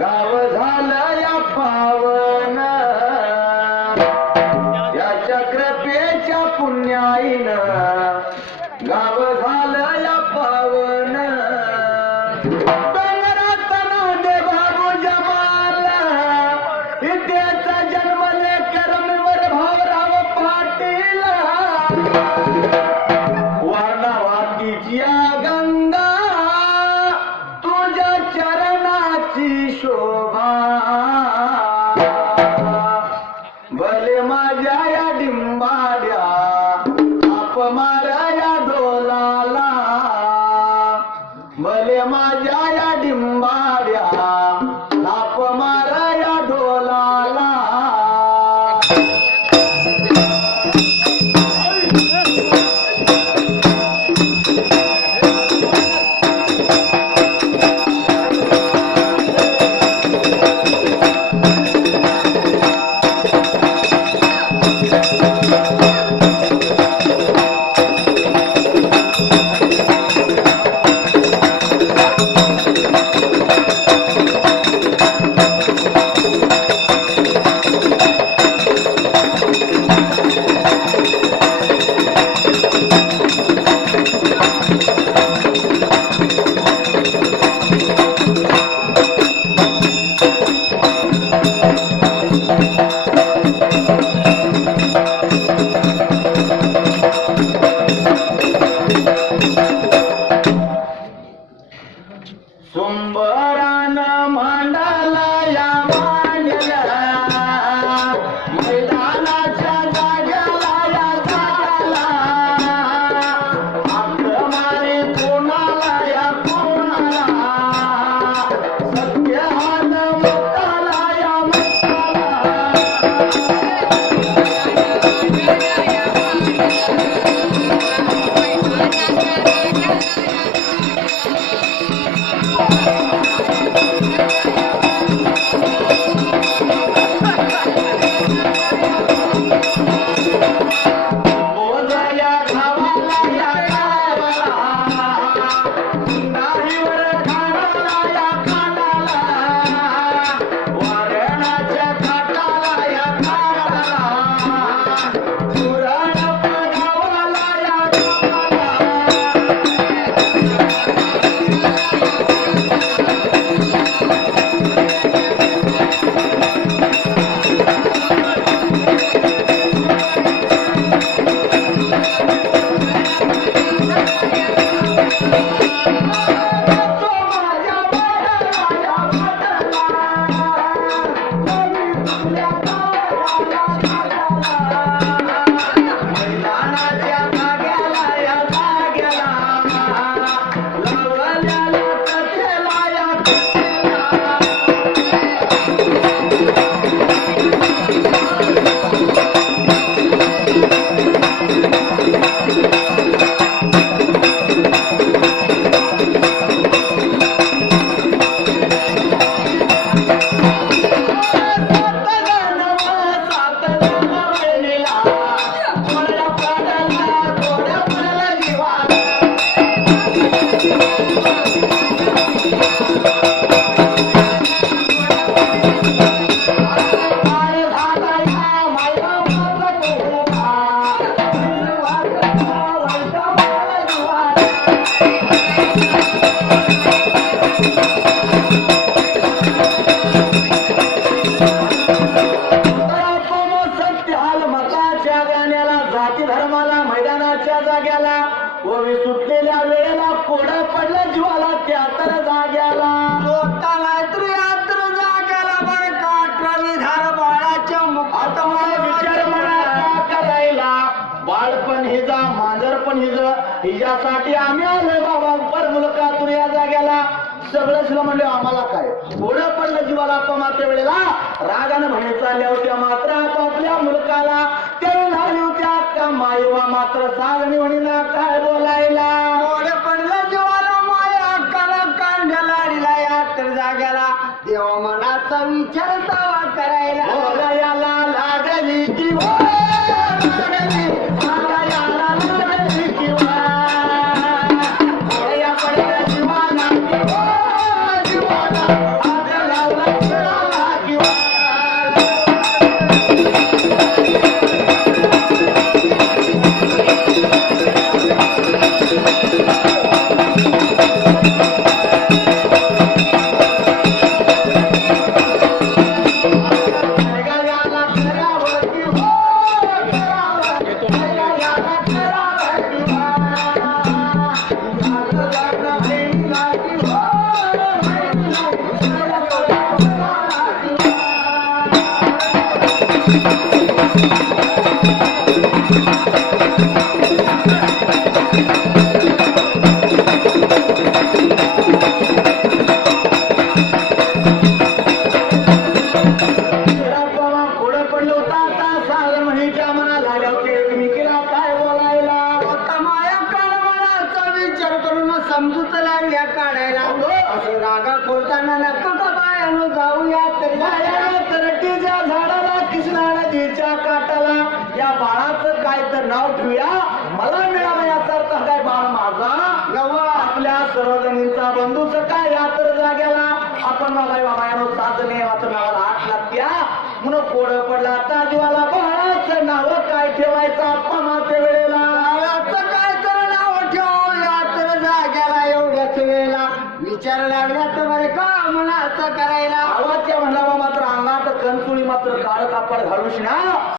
गाव झालं या पावन. या चक्रपेच्या पुण्याईनं गाव झालं या पावन. कोडा पडल्या जीवाला त्या तर जाग्याला. लोटाला तर यात्र जाग्याला बर काठरानी धार बाळाच्या आता मला विचार मनाचा करायला? बाळपण हिजा मांजर पण हिज. हिच्यासाठी आम्ही आलोय बाबा पर मुलकातून या जाग्याला. सगळं शिला म्हणले आम्हाला काय? पुढं पडलं जीवाला आपण मात्र वेळेला. रागानं म्हणे चालल्या होत्या मात्र आपापल्या मुलकाला. त्यावेळी लागली होत्या का मायवा मात्र सांगणी म्हणे ना काय समजूत लागल्या काढायला असं रागा बोलताना नका का बायानं जाऊया तरी बायानं तरटीच्या झाडाला कृष्णा नदीच्या काटाला या बाळाचं काय तर नाव ठेवूया. मला मिळालं याचा अर्थ काय बाळ माझा नवा आपल्या सर्वजणींचा बंधूच काय या तर जाग्याला आपण मला बाबा यानो साधने वाच नावाला आठ लागत्या. म्हणून कोड पडला आता जीवाला बाळाचं नाव काय ठेवायचं? आपण माते वेळेला. काय तर नाव ठेवूया तर जाग्याला एवढ्याच वेळेला. विचार लागला तर बरे का मनाचं करायला? आवाजच्या म्हणला मात्र अंगात कंचुळी मात्र काळ कापड घालूश ना.